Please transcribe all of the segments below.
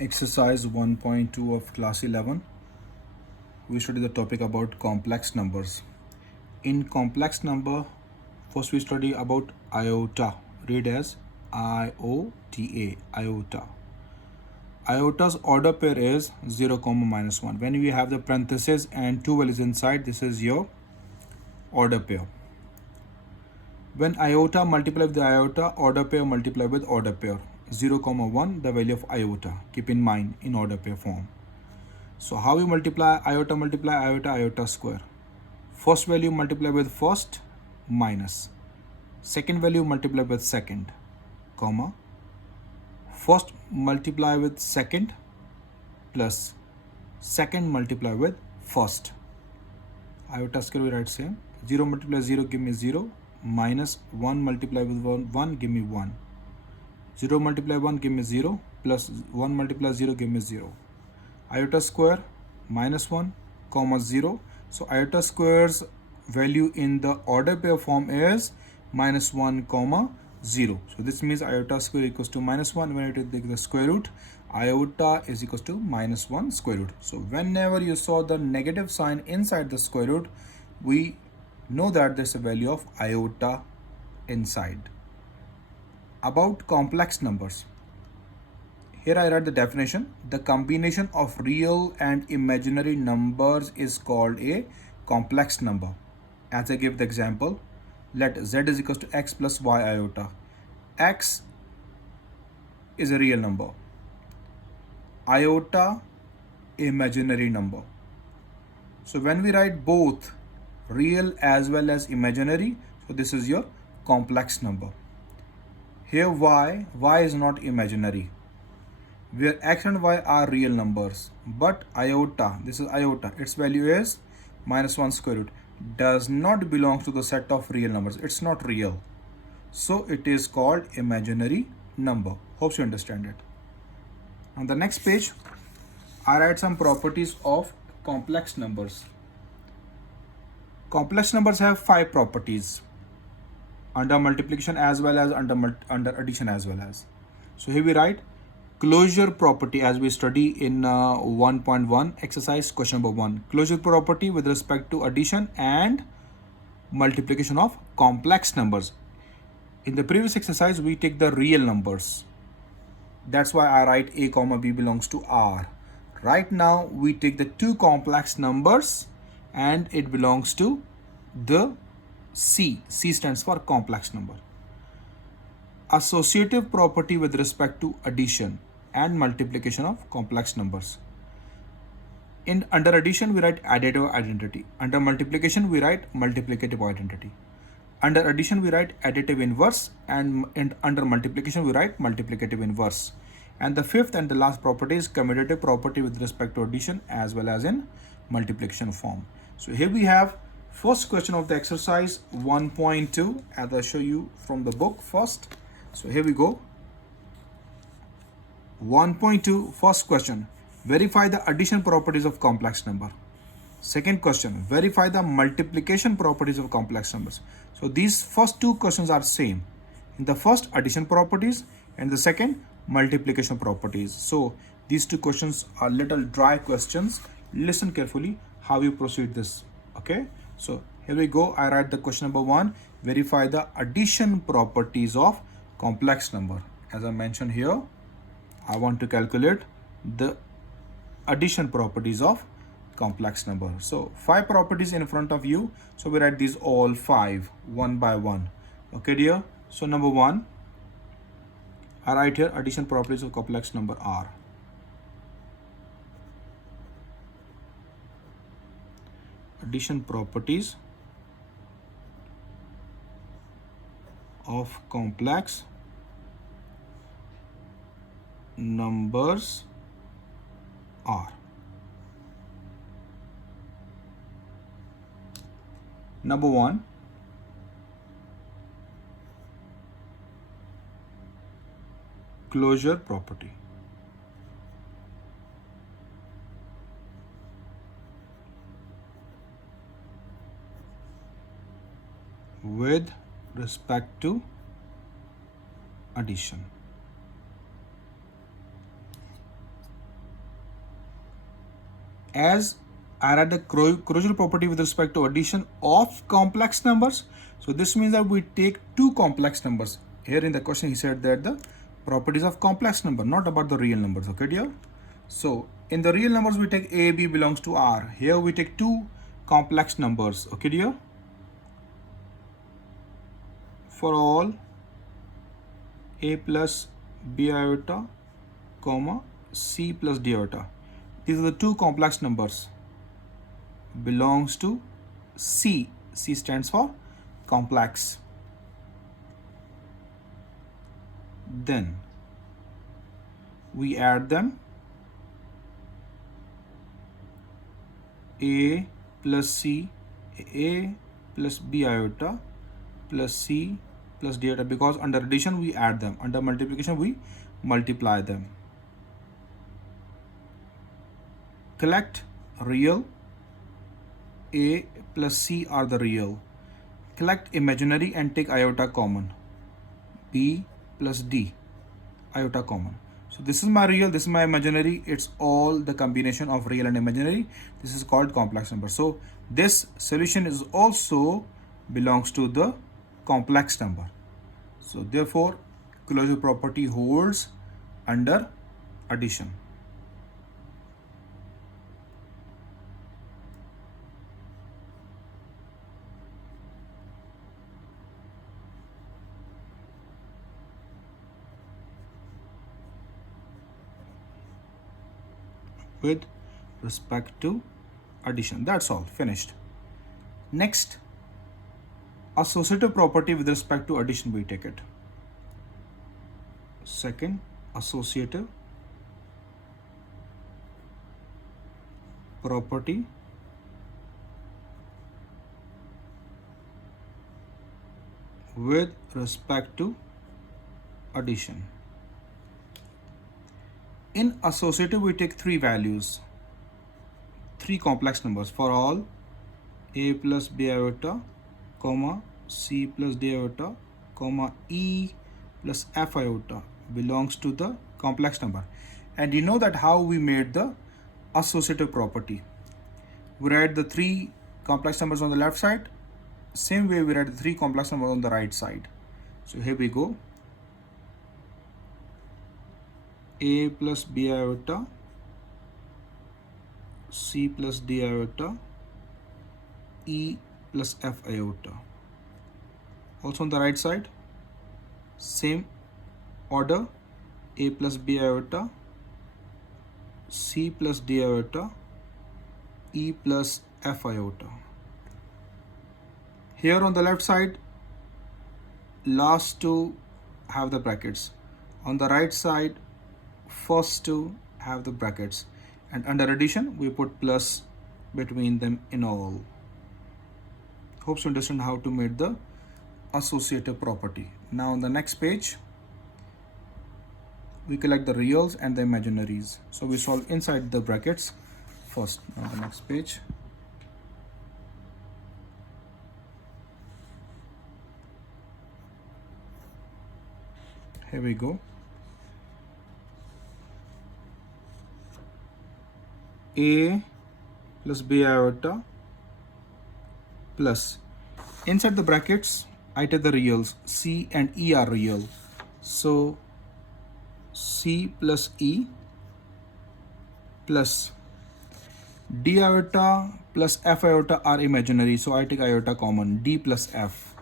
Exercise 1.2 of class 11. We study the topic about complex numbers. In complex number, first we study about iota. Read as IOTA, iota. Iota's order pair is 0, minus 1. When we have the parenthesis and two values inside, this is your order pair. When iota multiply with the iota, order pair multiply with order pair. 0, 1, the value of iota. Keep in mind in order pair form. So how we multiply iota square. First value multiply with first minus. Second value multiply with second, comma. First multiply with second plus second multiply with first. Iota square we write same. 0 multiply 0 give me 0. Minus 1 multiply with 1 give me 1. 0 multiply 1 give me 0. Plus 1 multiply 0 give me 0. Iota square minus 1 comma 0. So iota square's value in the order pair form is minus 1 comma 0. So this means iota square equals to minus 1. When it take the square root, iota is equals to minus 1 square root. So whenever you saw the negative sign inside the square root, we know that there's a value of iota inside. About complex numbers. Here I write the definition. The combination of real and imaginary numbers is called a complex number. As I give the example, let z is equals to x plus y iota. X is a real number. Iota, imaginary number. So when we write both real as well as imaginary, so this is your complex number. Here y is not imaginary, where x and y are real numbers, but iota, this is iota, its value is minus 1 square root, does not belong to the set of real numbers. It's not real, so it is called imaginary number. Hope you understand it. On the next page, I write some properties of complex numbers. Complex numbers have 5 properties under multiplication as well as under addition as well as. So here we write closure property as we study in 1.1 exercise question number 1. Closure property with respect to addition and multiplication of complex numbers. In the previous exercise, we take the real numbers. That's why I write a comma b belongs to R. Right now, we take the two complex numbers and it belongs to the C. C stands for complex number. Associative property with respect to addition and multiplication of complex numbers. Under addition, we write additive identity. Under multiplication, we write multiplicative identity. Under addition, we write additive inverse, and under multiplication, we write multiplicative inverse. And the fifth and the last property is commutative property with respect to addition as well as in multiplication form. So here we have first question of the exercise 1.2, as I show you from the book first. So here we go. 1.2, first question, verify the addition properties of complex number. Second question, verify the multiplication properties of complex numbers. So these first two questions are same. In the first, addition properties, and the second, multiplication properties. So these two questions are little dry questions. Listen carefully how you proceed this. Okay, so here we go. I write the question number 1, verify the addition properties of complex number. As I mentioned here, I want to calculate the addition properties of complex number. So 5 properties in front of you. So we write these all 5 one by one. Okay dear. So number 1, I write here addition properties of complex number are. Addition properties of complex numbers are. Number 1, closure property. With respect to addition. as I write the closure property with respect to addition of complex numbers. So this means that we take two complex numbers. Here in the question he said that the properties of complex number, not about the real numbers, okay dear? So in the real numbers we take a, b belongs to r. Here we take two complex numbers, okay dear? For all a plus b iota, comma, c plus d iota. These are the two complex numbers belongs to C. C stands for complex. Then we add them. A plus C, A plus B iota plus C plus D iota, because under addition we add them, under multiplication we multiply them. Collect real. A plus C are the real. Collect imaginary and take iota common. B plus D, iota common. So this is my real, this is my imaginary. It's all the combination of real and imaginary. This is called complex number. So this solution is also belongs to the complex number. So therefore closure property holds under addition. With respect to addition. That's all, finished. Next, associative property with respect to addition we take it. Second, associative property with respect to addition. In associative we take three values, three complex numbers for all a plus b iota, comma, c plus d iota, comma, e plus f iota belongs to the complex number. And you know that how we made the associative property. We write the three complex numbers on the left side, same way we write the three complex numbers on the right side. So here we go. A plus b iota, c plus d iota, e plus f iota. Also on the right side, same order, a plus b iota, c plus d iota, e plus f iota. Here on the left side, last two have the brackets. On the right side, first two have the brackets, and under addition we put plus between them in all. Hope you understand how to make the associative property. Now on the next page we collect the reals and the imaginaries. So we solve inside the brackets first. On the next page, here we go. A plus b iota plus, inside the brackets I take the reals, c and e are real, so c plus e plus d iota plus f iota are imaginary, so I take iota common, d plus f,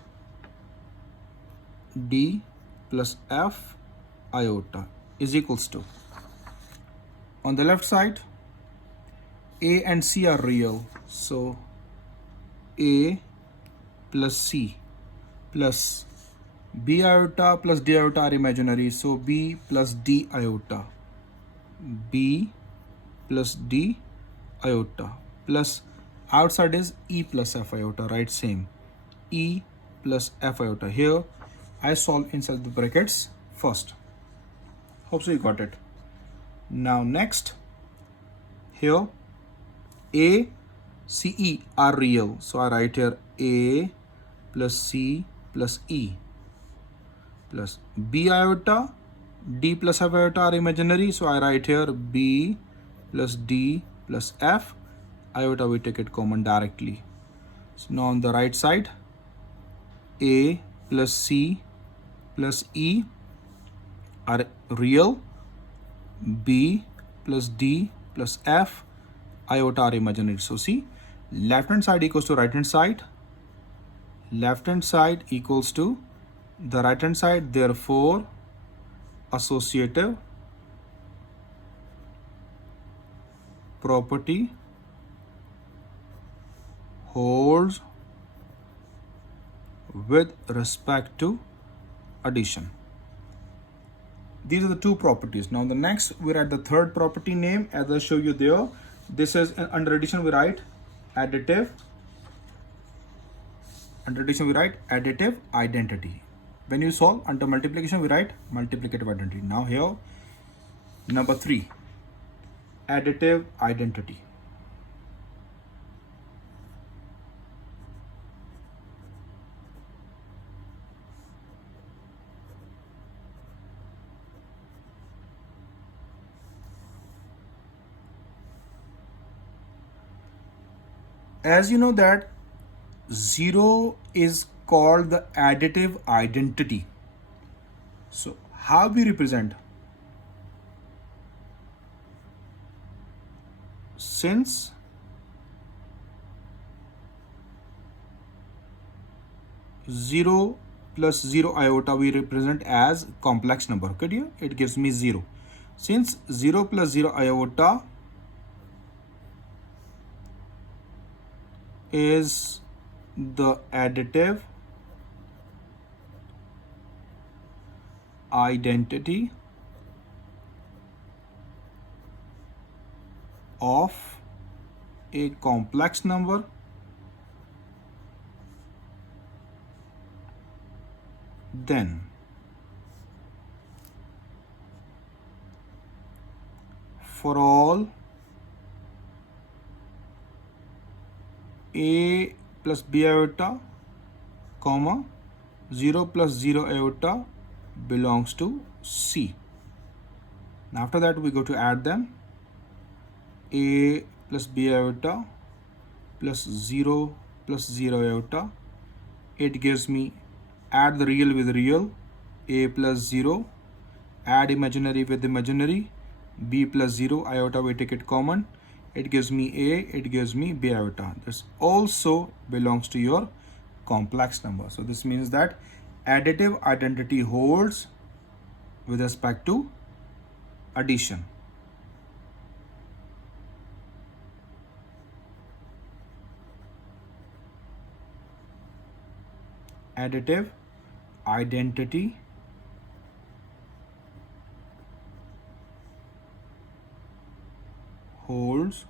d plus f iota is equals to, on the left side a and c are real, so a plus c plus b iota plus d iota are imaginary, so b plus d iota, b plus d iota, plus outside is e plus f iota, right? Same, e plus f iota. Here I solve inside the brackets first. Hope so you got it. Now next, here a, c, e are real, so I write here a plus c plus e plus b iota, d plus f iota are imaginary, so I write here b plus d plus f iota we take it common directly. So now on the right side, A plus C plus E are real, B plus D plus F iota are imaginary. So see, left hand side equals to right hand side, left hand side equals to the right hand side, therefore associative property holds with respect to addition. These are the two properties. Now the next we write the third property name as I show you there. This is under addition we write additive. Under addition we write additive identity. When you solve under multiplication we write multiplicative identity. Now here number 3, additive identity. As you know that 0 is called the additive identity. So how we represent? Since zero plus 0 iota we represent as complex number. Okay dear, it gives me 0. Since 0 plus 0 iota is the additive identity of a complex number, then for all A plus B iota, comma 0 plus 0 iota belongs to C. Now after that we go to add them. A plus B iota plus 0 plus 0 iota. It gives me, add the real with real, A plus 0, add imaginary with imaginary, B plus 0 iota we take it common. It gives me A, it gives me B iota. This also belongs to your complex number. So this means that additive identity holds with respect to addition. Additive identity holds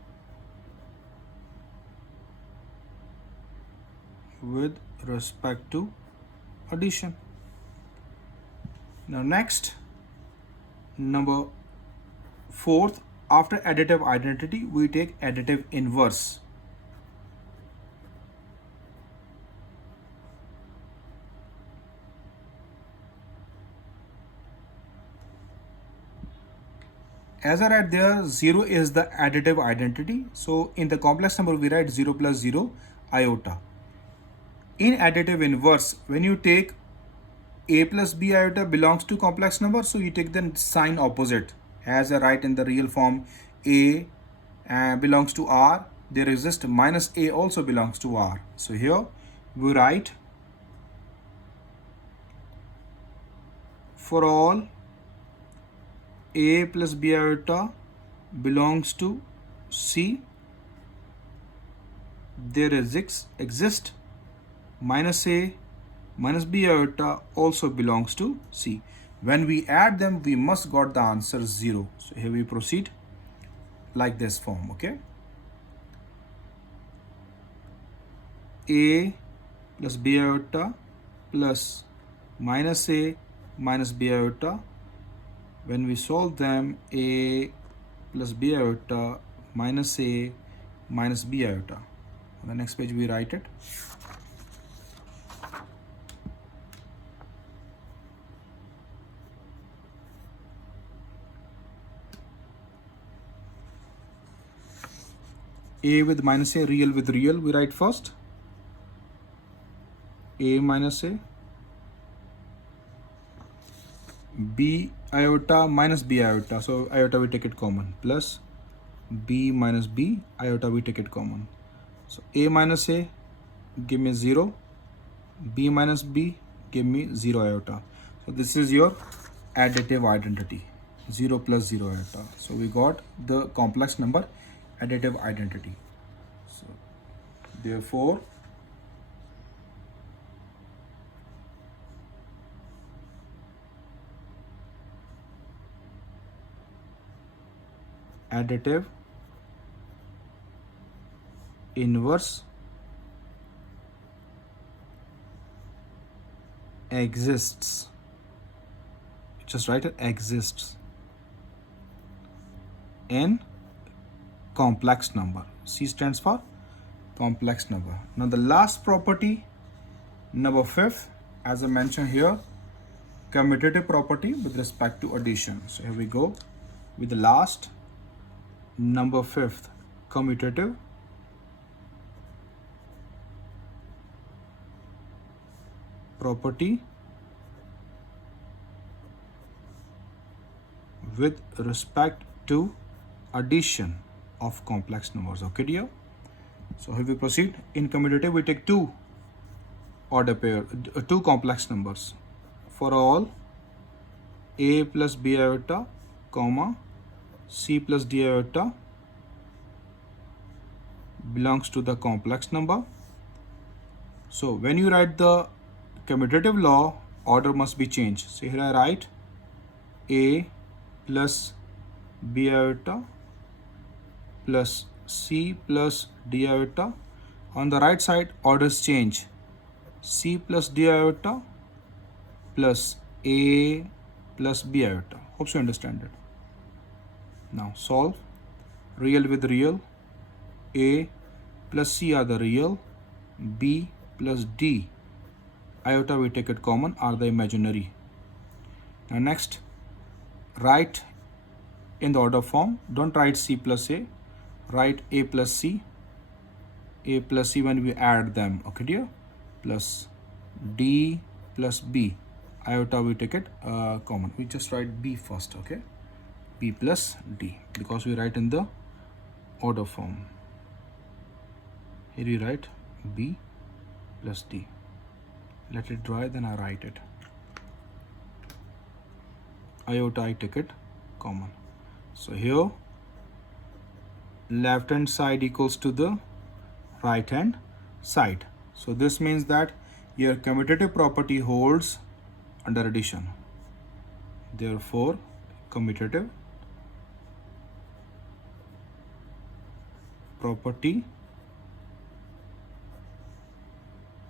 with respect to addition. Now next, number 4th, after additive identity we take additive inverse. As I write there, 0 is the additive identity. So in the complex number we write 0 plus 0 iota. In additive inverse, when you take A plus B iota belongs to complex number, so you take the sign opposite. As I write in the real form, A belongs to R, there exists minus A also belongs to R. So here we write for all A plus B iota belongs to C, there exist minus A minus B iota also belongs to C. When we add them, we must got the answer 0. So here we proceed like this form, okay? A plus B iota plus minus A minus B iota. When we solve them, A plus B iota minus A minus B iota. On the next page we write it. A with minus A, real with real, we write first. A minus A. B iota minus B iota, so iota we take it common, plus B minus B iota we take it common. So A minus A give me 0, B minus B give me 0 iota. So this is your additive identity, 0 plus 0 iota. So we got the complex number additive identity. So therefore additive inverse exists. Just write it, exists in complex number. C stands for complex number. Now the last property, number 5th, as I mentioned here, commutative property with respect to addition. So here we go with the last, number 5th, commutative property with respect to addition of complex numbers. Okay, dear? So here we proceed. In commutative, we take two order pair, two complex numbers. For all A plus B iota, comma, C plus D iota belongs to the complex number. So when you write the commutative law, order must be changed. So here I write A plus B iota plus C plus D iota. On the right side, orders change. C plus D iota plus A plus B iota. Hope you understand it. Now solve. Real with real. A plus C are the real. B plus D iota, we take it common, are the imaginary. Now next, write in the order form. Don't write C plus A. Write A plus C. A plus C when we add them. Okay, dear? Plus D plus B iota, we take it common. We just write B first. Okay, B plus D, because we write in the order form. Here we write B plus D. Let it dry, then I write it. Iota, I take it common. So here left hand side equals to the right hand side. So this means that your commutative property holds under addition. Therefore commutative property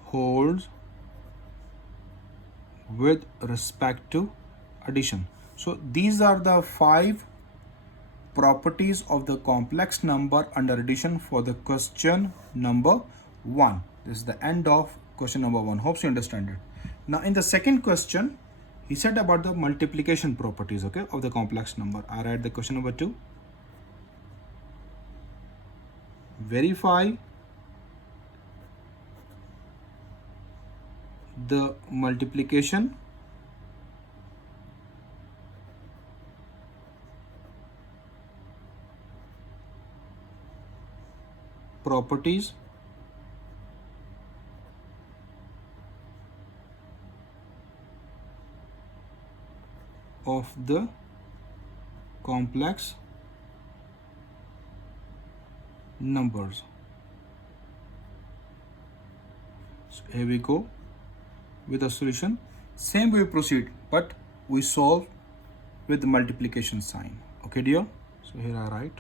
holds with respect to addition. So these are the 5 properties of the complex number under addition for the question number 1. This is the end of question number 1. Hope you understand it. Now in the second question, he said about the multiplication properties, okay, of the complex number. I write the question number 2. Verify the multiplication properties of the complex numbers. So here we go with the solution. Same way we proceed, but we solve with the multiplication sign. Okay, dear? So here I write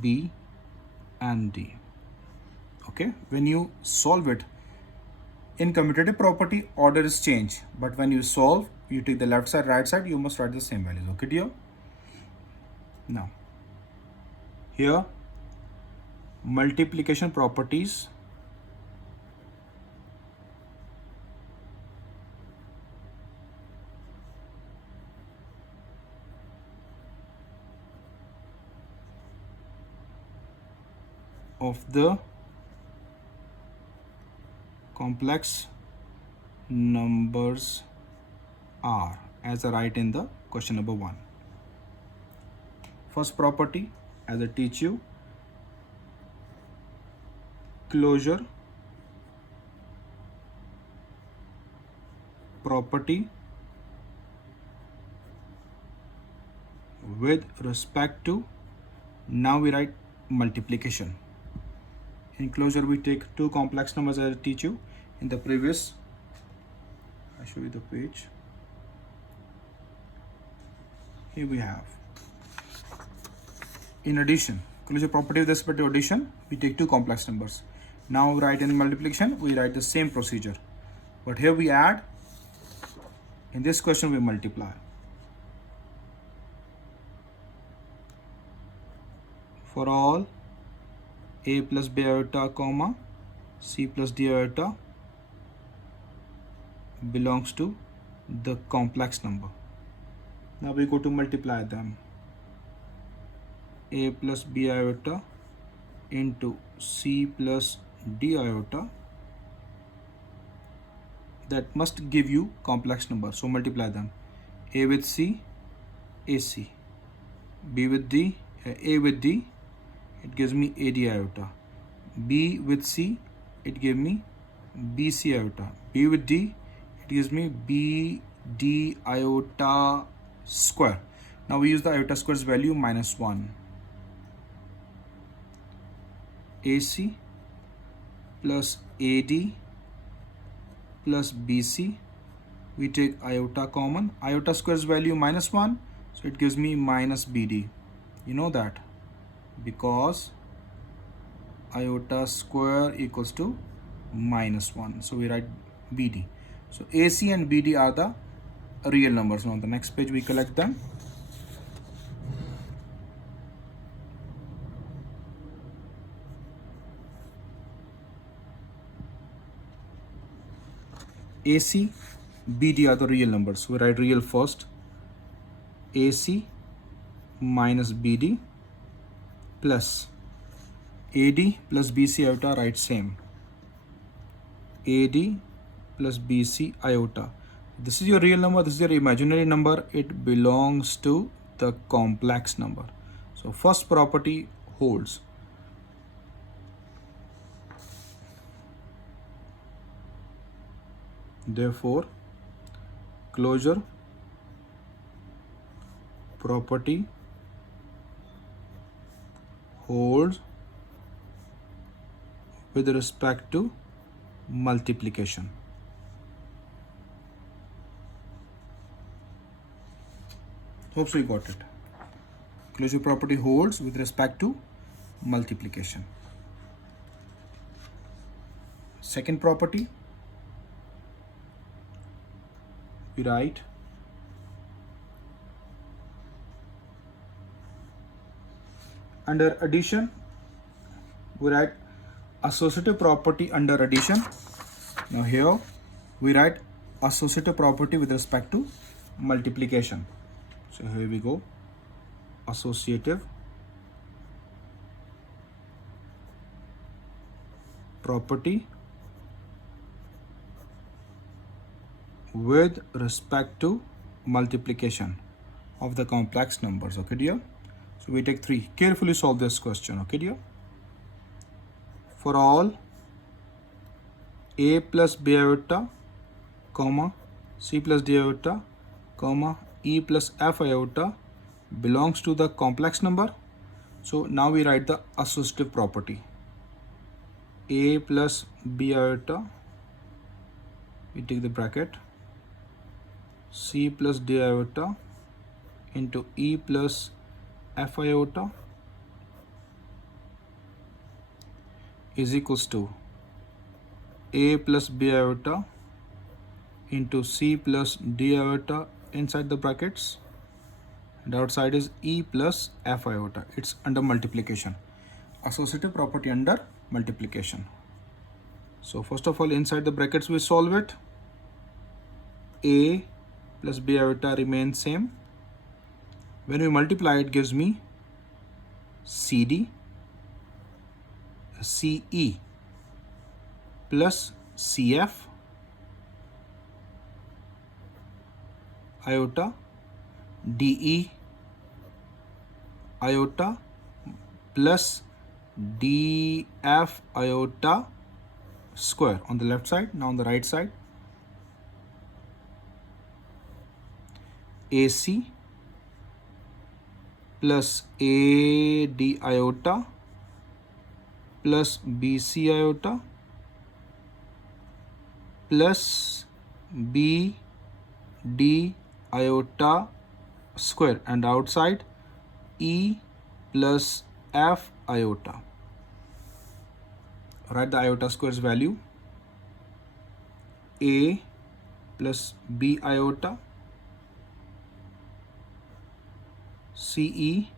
B and D. Okay, when you solve it, in commutative property, order is changed, but when you solve, you take the left side, right side, you must write the same values. Okay, dear? Now here multiplication properties of the complex numbers are, as I write in the question number 1. First property, as I teach you, closure property with respect to, now we write multiplication. In closure we take two complex numbers as I teach you in the previous. I show you the page. Here we have, in addition, closure property with respect to addition, we take two complex numbers. Now we write in multiplication, we write the same procedure, but here we add. In this question we multiply. For all a plus b iota comma c plus d iota belongs to the complex number. Now we go to multiply them. A plus b iota into c plus d iota, that must give you complex number, so multiply them. A with c, ac. B with d, a with d, it gives me ad iota. B with c, it gives me bc iota. B with d, it gives me bd iota square. Now we use the iota square's value -1. AC plus AD plus BC, we take iota common. Iota square's value -1, so it gives me minus BD. You know that because iota square equals to -1, so we write BD. So AC and BD are the real numbers. Now on the next page we collect them. AC, BD are the real numbers. So we write real first. AC minus BD plus AD plus BC iota, write same. AD plus BC iota. This is your real number, this is your imaginary number. It belongs to the complex number. So first property holds. Therefore, closure property holds with respect to multiplication. Hope so you got it. Closure property holds with respect to multiplication. Second property, we write under addition, we write associative property under addition. Now here we write associative property with respect to multiplication. So here we go, associative property with respect to multiplication of the complex numbers. Okay dear, so we take 3. Carefully solve this question. Okay dear, for all a plus b iota comma c plus d iota comma e plus f iota belongs to the complex number. So now we write the associative property. A plus b iota, we take the bracket, c plus d iota into e plus f iota is equals to a plus b iota into c plus d iota inside the brackets, and outside is e plus f iota. It's under multiplication. Associative property under multiplication. So first of all, inside the brackets we solve it. A plus b iota remains same. When we multiply, it gives me CD. CE plus CF iota DE iota plus DF iota square on the left side. Now on the right side, AC plus AD iota plus BC iota plus BD iota square, and outside E plus F iota. Write the iota squares value. A plus B iota, CE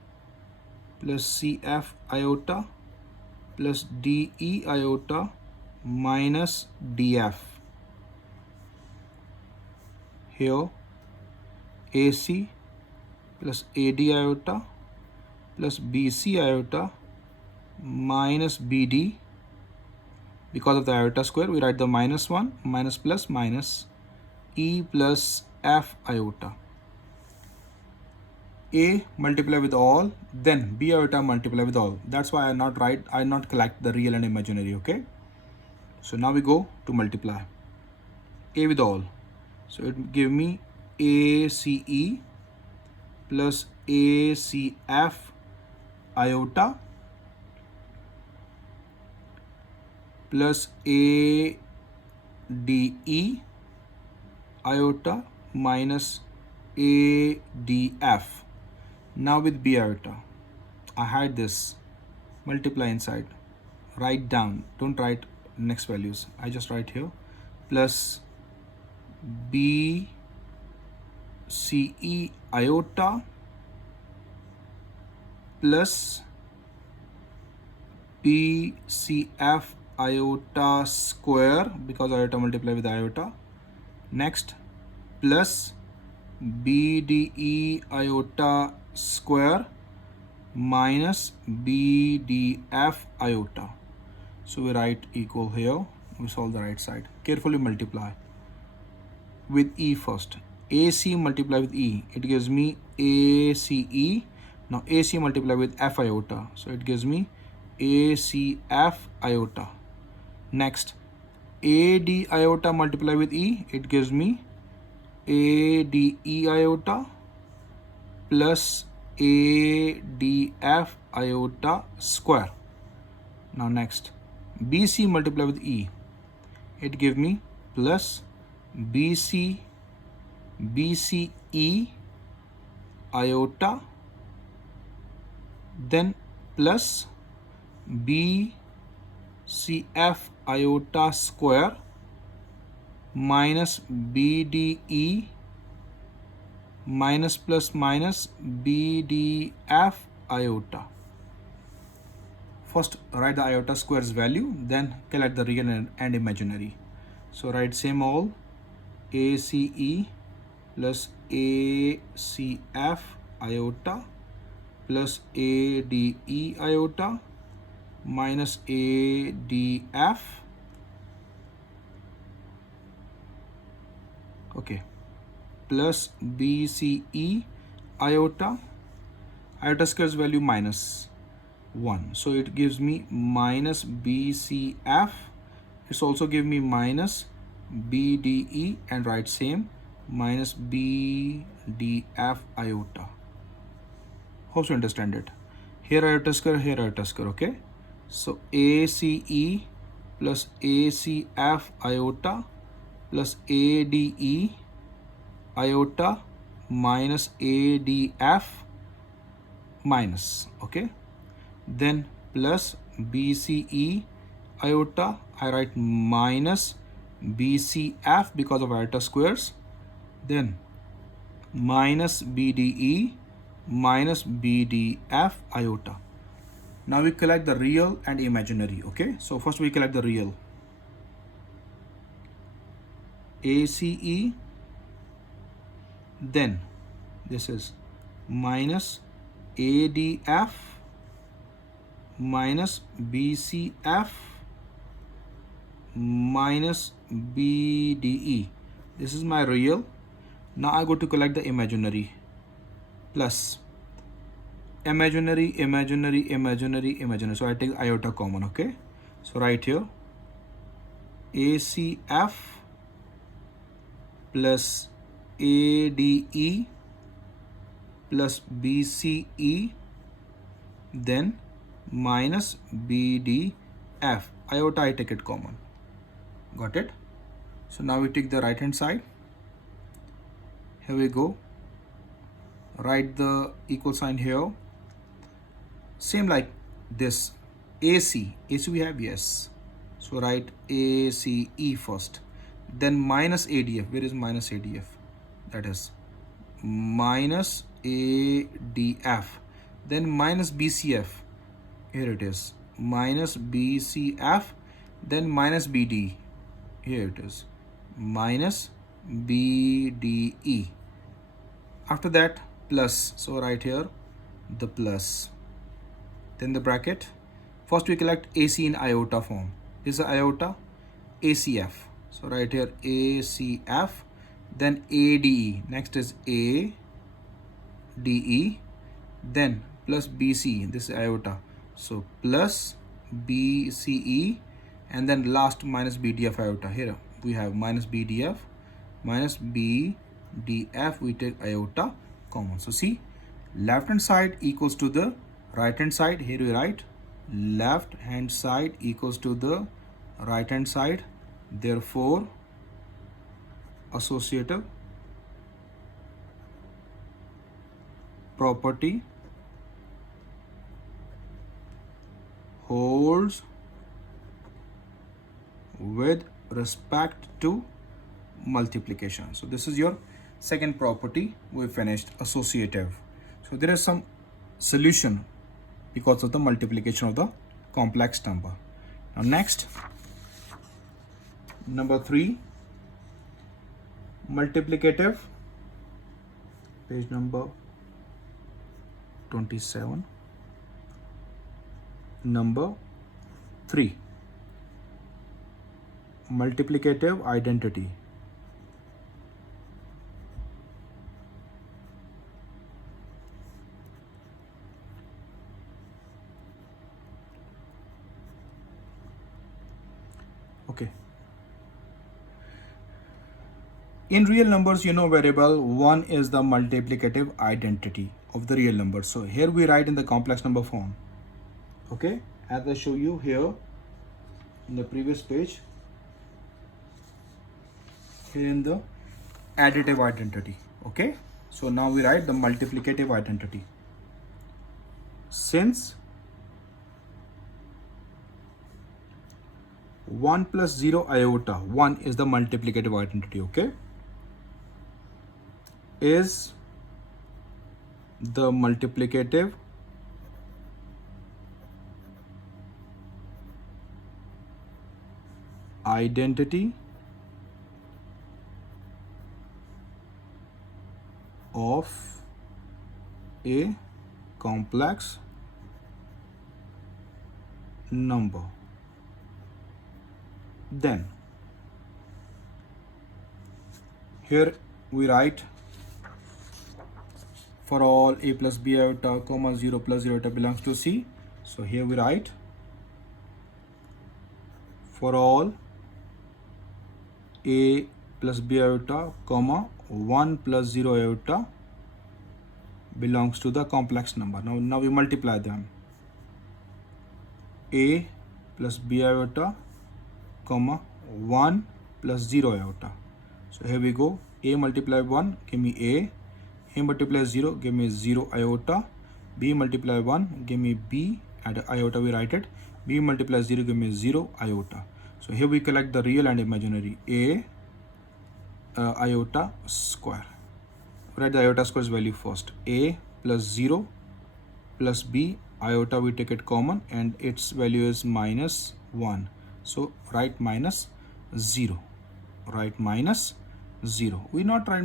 plus CF iota plus DE iota minus DF. Here AC plus AD iota plus BC iota minus BD. Because of the iota square, we write the -1, minus plus minus E plus F iota. A multiply with all, then B iota multiply with all. That's why I not collect the real and imaginary, okay? So now we go to multiply. A with all. So it give me ACE plus ACF iota plus ADE iota minus ADF. Now with B iota, I had this, multiply inside, write down, don't write next values, I just write here, plus BCE iota plus BCF iota square, because iota multiply with iota. Next, plus BDE iota square minus BDF iota. So we write equal here, we solve the right side. Carefully multiply with E first. AC multiply with E, it gives me ACE. Now AC multiply with F iota, so it gives me ACF iota. Next, AD iota multiply with E, it gives me ADE iota plus ADF iota square. Now next, BC multiply with E, it give me plus BCE iota, then plus BCF iota square minus BDE minus plus minus BDF iota. First write the iota squares value, then calculate the real and imaginary. So write same all, ACE plus ACF iota plus ADE iota minus ADF. Okay, plus BCE iota squares value -1, so it gives me minus BCF. It's also give me minus BDE, and write same minus BDF iota. Hope you understand it. Here iota square, here iota square. Okay, so ACE plus ACF iota plus ADE iota minus ADF minus, okay, then plus BCE iota, I write minus BCF because of iota squares, then minus BDE minus BDF iota. Now we collect the real and imaginary. Okay, so first we collect the real. ACE, then this is minus ADF minus BCF minus BDE. This is my real. Now I go to collect the imaginary. Plus imaginary. So I take iota common, okay? So right here, ACF plus ADE plus BCE, then minus BDF. Iota I take it common. Got it? So now we take the right hand side. Here we go. Write the equal sign here. Same like this. AC we have, yes. So write ACE first. Then minus ADF. Where is minus ADF? That is minus ADF. Then minus BCF. Here it is. Minus BCF. Then minus BD. Here it is. Minus BDE. After that, plus. So right here, the plus. Then the bracket. First we collect AC in iota form. This is iota, ACF. So right here, ACF. Then ADE. Next is ADE. Then plus BC. This is iota. So plus BCE. And then last minus BDF iota. Here we have minus BDF minus BDF. We take iota common. So see, left hand side equals to the right hand side. Here we write left hand side equals to the right hand side. Therefore, associative property holds with respect to multiplication. So this is your second property. We finished associative. So there is some solution because of the multiplication of the complex number. Now next, number 3, multiplicative, page number 27, number 3, multiplicative identity. Okay. In real numbers, you know very well, 1 is the multiplicative identity of the real number. So here we write in the complex number form. Okay, as I show you here in the previous page, here in the additive identity. Okay, so now we write the multiplicative identity. Since 1 plus 0 iota, 1 is the multiplicative identity, okay, is the multiplicative identity of a complex number. Then here we write for all a plus b iota comma 0 plus 0 iota belongs to C. So here we write for all a plus b iota comma 1 plus 0 iota belongs to the complex number. Now we multiply them. A plus b iota comma 1 plus 0 iota. So here we go. A multiply 1 give me A multiply 0 give me 0 iota, B multiply 1 give me B, and iota we write it, B multiply 0 give me 0 iota. So here we collect the real and imaginary. A iota square. Write the iota square's value first. A plus 0 plus B, iota we take it common and its value is minus 1. So write minus 0. Write minus 0. We not write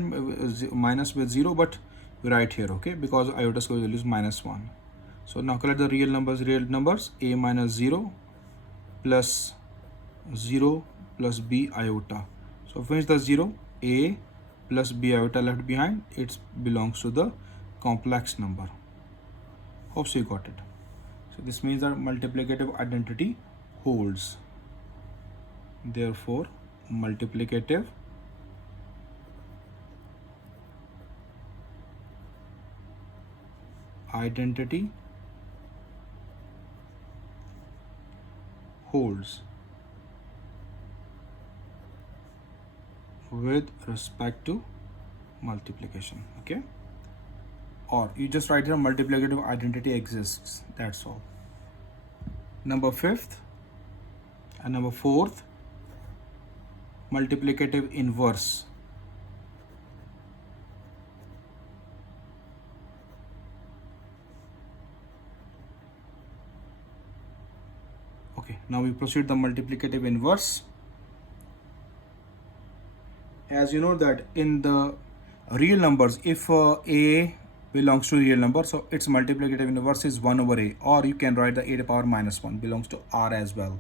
minus with 0, but we write here, okay, because iota square value is minus 1. So now collect the real numbers. A minus 0 plus 0 plus b iota. So finish the 0. A plus b iota left behind. It belongs to the complex number. Hope so you got it. So this means that multiplicative identity holds. Therefore, multiplicative identity holds with respect to multiplication. Okay, or you just write here multiplicative identity exists. That's all. Number 5th and number 4th, multiplicative inverse. Okay, now we proceed the multiplicative inverse. As you know that in the real numbers, if a belongs to real number, so its multiplicative inverse is 1 over a, or you can write the a to the power minus 1 belongs to r as well,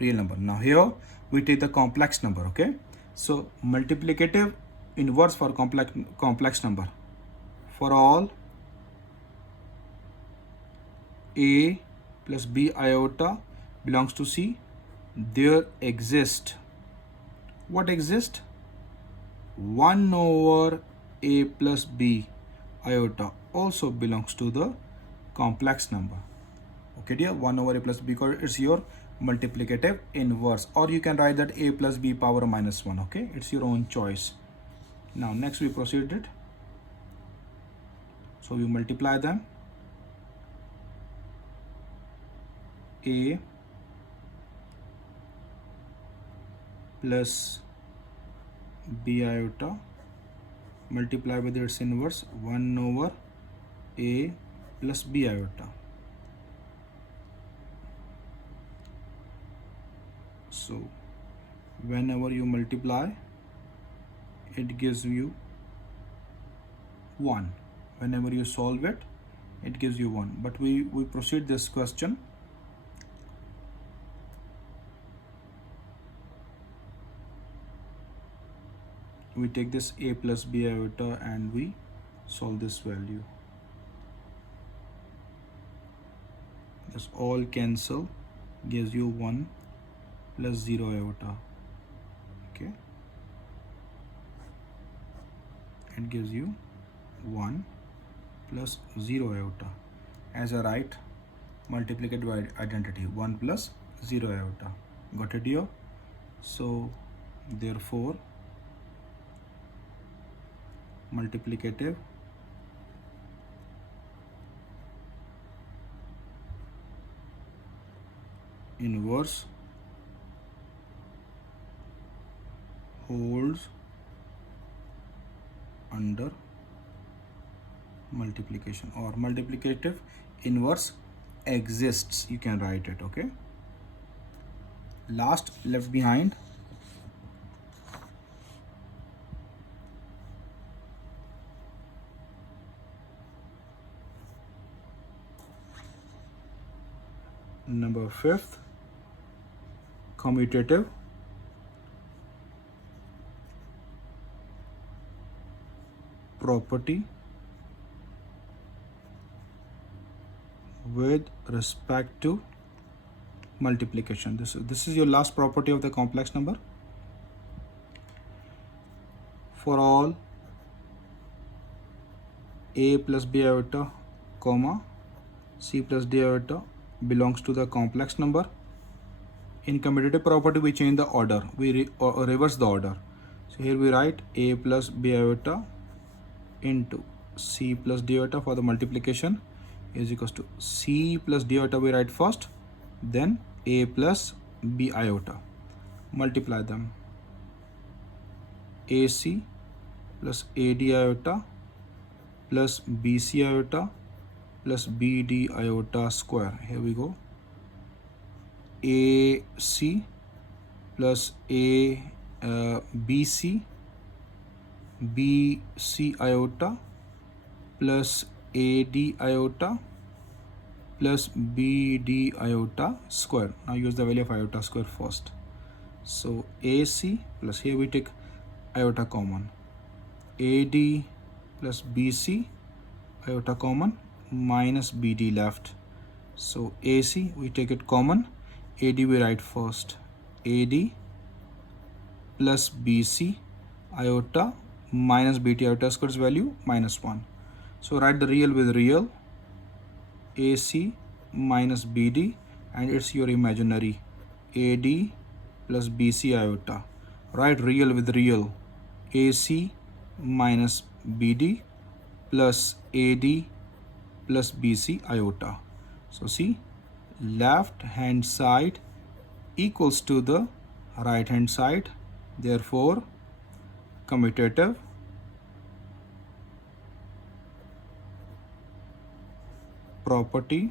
real number. Now here we take the complex number. Okay, so multiplicative inverse for complex number. For all a plus b iota belongs to c, there exist, what exist? 1 over a plus b iota also belongs to the complex number. Okay dear, 1 over a plus b, because it's your multiplicative inverse, or you can write that a plus b power minus 1. Okay, it's your own choice. Now next we proceed it. So we multiply them. A plus b iota multiply with its inverse 1 over a plus b iota. So whenever you multiply, it gives you 1. Whenever you solve it, it gives you 1. But we proceed this question. We take this a plus b iota and we solve this value. This all cancel, gives you 1 plus 0 iota. Okay, it gives you 1 plus 0 iota. As I write multiplicative identity, 1 plus 0 iota. Got it here? So therefore multiplicative inverse holds under multiplication, or multiplicative inverse exists, you can write it. Okay, last left behind, number 5th, commutative property with respect to multiplication. This is your last property of the complex number. For all a plus b iota comma c plus d iota belongs to the complex number. In commutative property, we change the order, we reverse the order. So here we write a plus b iota into c plus d iota for the multiplication is equals to c plus d iota we write first, then a plus b iota. Multiply them. AC plus AD iota plus BC iota plus BD iota square. Here we go. AC plus BC BC iota plus AD iota plus BD iota square. Now use the value of iota square first. So AC plus, here we take iota common, AD plus BC iota common minus BD left. So AC we take it common, AD we write first, AD plus BC iota minus BT iota square's value minus 1. So write the real with real, AC minus BD, and it's your imaginary, AD plus BC iota. Write real with real, AC minus BD plus AD plus BC iota. So see, left hand side equals to the right hand side, therefore commutative property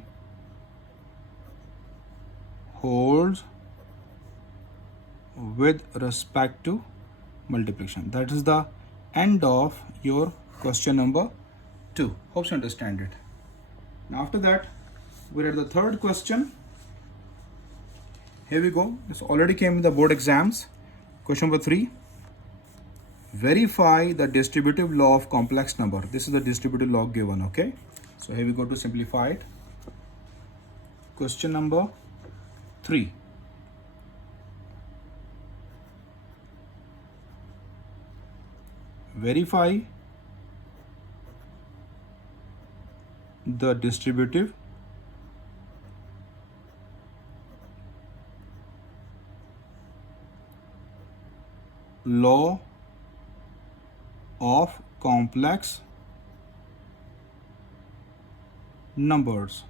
holds with respect to multiplication. That is the end of your question number 2. Hope you understand it. Now after that, we're at the third question. Here we go. This already came in the board exams. Question number 3. Verify the distributive law of complex number. This is the distributive law given, okay? So here we go to simplify it. Question number 3. Verify the distributive law of complex numbers.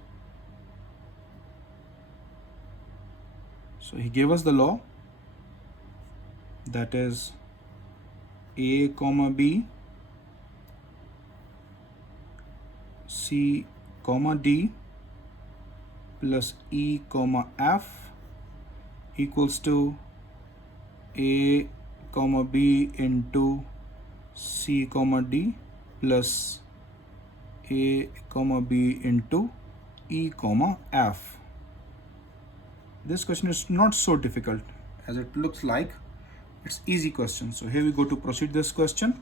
So he gave us the law, that is A comma B, C comma D plus E comma F equals to A comma B into C comma D plus A comma B into E comma F. This question is not so difficult as it looks like. It's easy question. So here we go to proceed this question.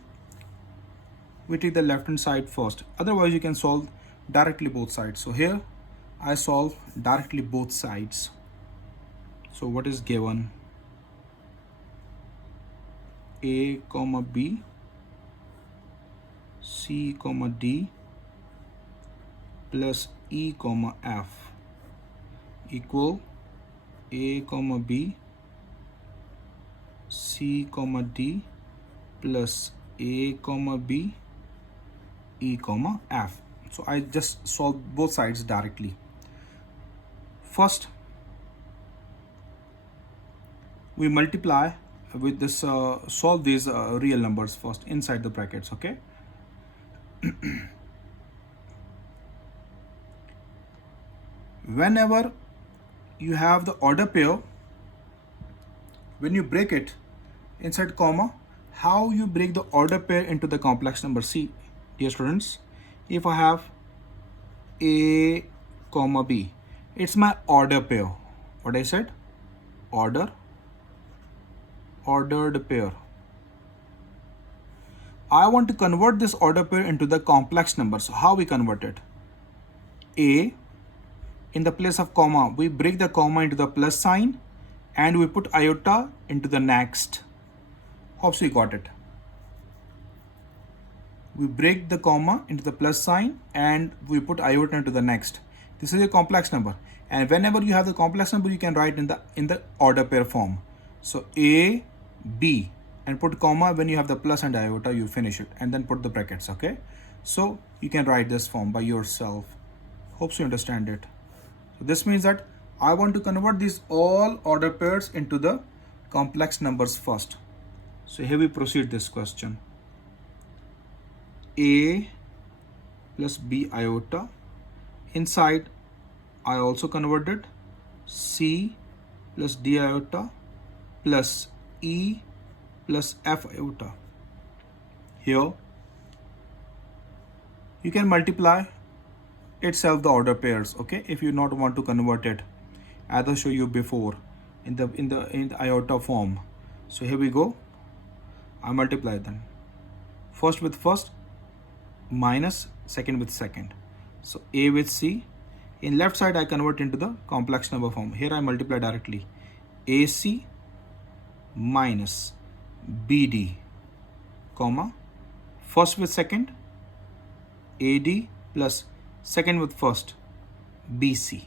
We take the left hand side first. Otherwise you can solve directly both sides. So here I solve directly both sides. So what is given? A comma B, C comma D plus E comma F equal A comma B, C comma D plus A comma B, E comma F. So I just solve both sides directly. First, we multiply with this, solve these real numbers first inside the brackets, okay? Whenever you have the order pair, when you break it inside comma, how you break the order pair into the complex number? See, dear students, if I have A comma B, it's my order pair. What I said? Ordered pair. I want to convert this order pair into the complex number. So how we convert it? A, in the place of comma, we break the comma into the plus sign and we put iota into the next. Hope you got it. We break the comma into the plus sign and we put iota into the next. This is a complex number. And whenever you have the complex number, you can write in the order pair form. So A, B, and put comma. When you have the plus and iota, you finish it and then put the brackets, okay? So you can write this form by yourself. Hope you understand it. So this means that I want to convert these all order pairs into the complex numbers first. So here we proceed this question. A plus B iota. Inside, I also converted C plus D iota plus E plus F iota. Here, you can multiply itself the order pairs. Okay, if you not want to convert it, as I show you before in the iota form. So here we go. I multiply them. First with first minus second with second. So A with C. In left side I convert into the complex number form. Here I multiply directly. AC minus BD, comma, first with second, AD plus second with first, BC.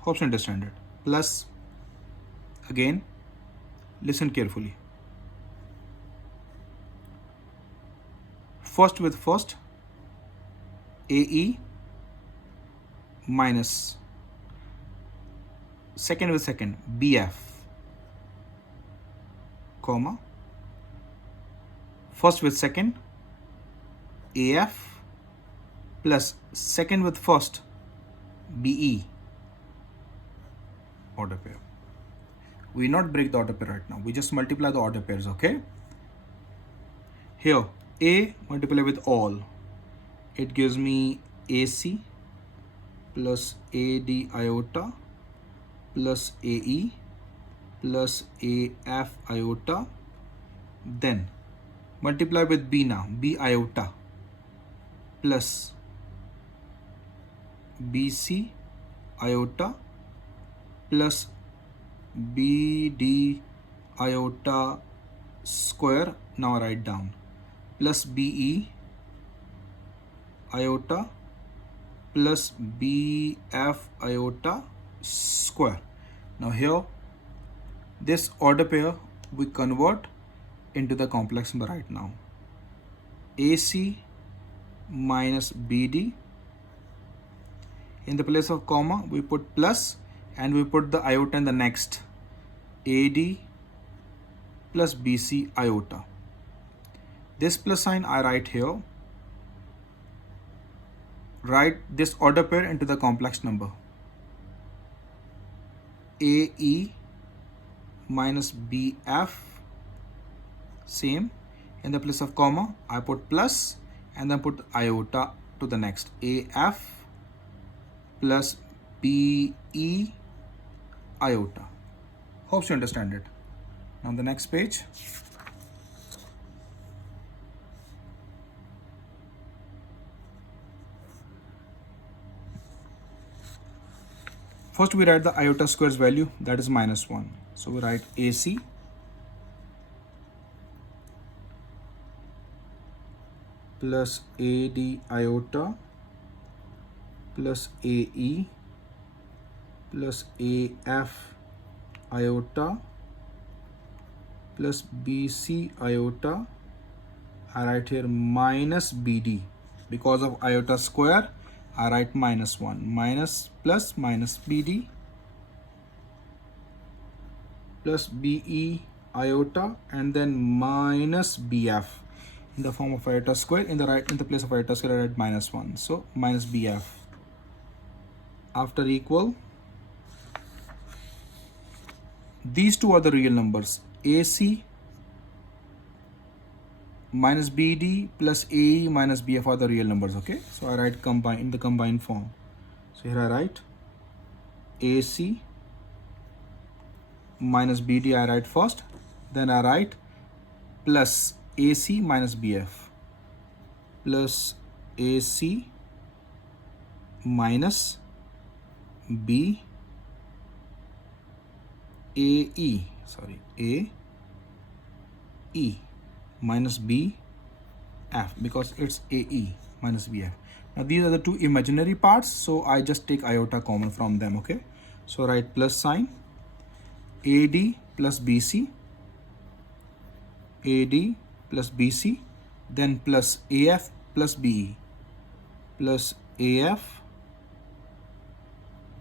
Hope you understand it. Plus, again, listen carefully. First with first, AE minus second with second, BF, comma, first with second, AF plus second with first, BE, order pair. We not break the order pair right now. We just multiply the order pairs, okay? Here, A multiply with all. It gives me AC plus AD iota plus AE plus AF iota. Then multiply with B now, B iota plus BC iota plus BD iota square. Now I write down plus BE iota plus BF iota square. Now here, this order pair we convert into the complex number right now. AC minus BD. In the place of comma, we put plus and we put the iota in the next. AD plus BC iota. This plus sign I write here. Write this order pair into the complex number. AE minus BF, same. In the place of comma, I put plus and then put iota to the next. AF plus BE iota. Hope you understand it. Now the next page. First we write the iota squares value, that is -1. So we write AC plus AD iota plus AE plus AF iota plus BC iota. I write here minus BD. Because of iota square, I write -1. Minus plus minus BD plus BE iota and then minus BF in the form of iota square. In the place of iota square, I write -1. So minus BF. After equal, these two are the real numbers. AC minus BD plus AE minus BF are the real numbers, okay? So I write combine in the combined form. So here I write AC minus BD, I write first, then I write plus AC minus BF plus AC minus B AE, sorry, AE minus BF because it's AE minus BF. Now these are the two imaginary parts, so I just take iota common from them, okay? So write plus sign, AD plus BC, AD plus BC, then plus AF plus BE plus AF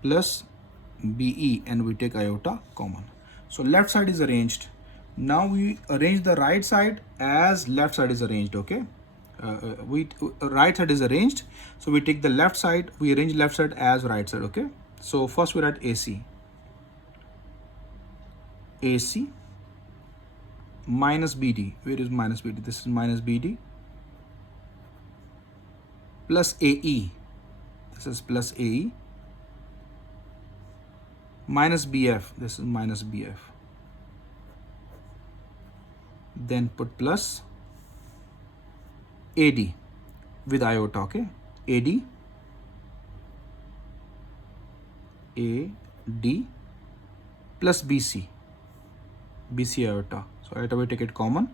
plus BE, and we take iota common. So left side is arranged. Now we arrange the right side as left side is arranged, okay? Right side is arranged, so we take the left side, we arrange left side as right side, okay? So first we write AC minus BD. Where is minus BD? This is minus BD plus AE. this is plus AE, minus BF, this is minus BF. Then put plus AD with iota, okay? AD plus BC, BC iota. So iota we take it common,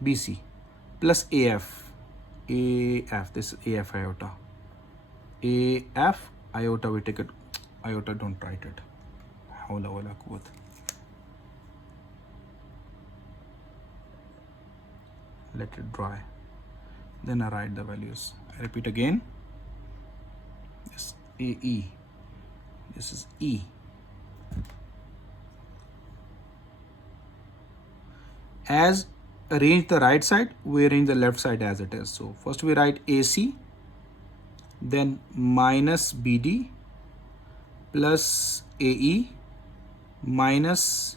BC plus AF, this is AF iota. AF iota we take it, iota don't write it. Hawla wala quwwat. Let it dry. Then I write the values. I repeat again. This AE. This is E. As arrange the right side, we arrange the left side as it is. So first we write AC, then minus BD plus AE minus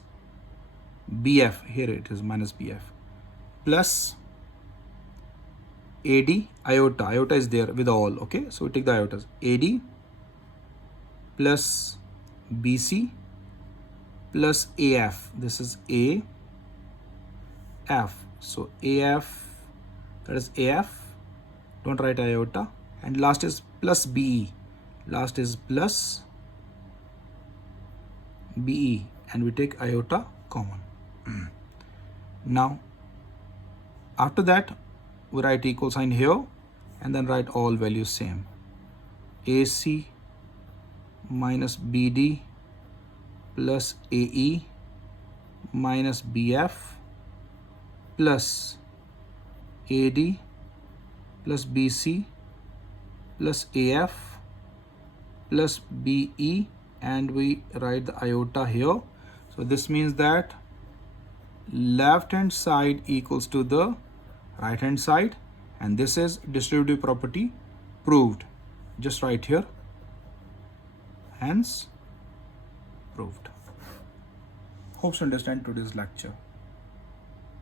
BF. Here it is minus BF plus AD iota. Iota is there with all. Okay, so we take the iotas. AD plus BC plus AF. This is AF. So AF, that is AF. Don't write iota. And last is plus BE. Last is plus BE. And we take iota common. Now, after that, we write equal sign here and then write all values same. AC minus BD plus AE minus BF plus AD plus BC plus AF plus BE, and we write the iota here. So this means that left hand side equals to the right hand side, and this is distributive property proved. Just write here, hence proved. Hope you understand today's lecture.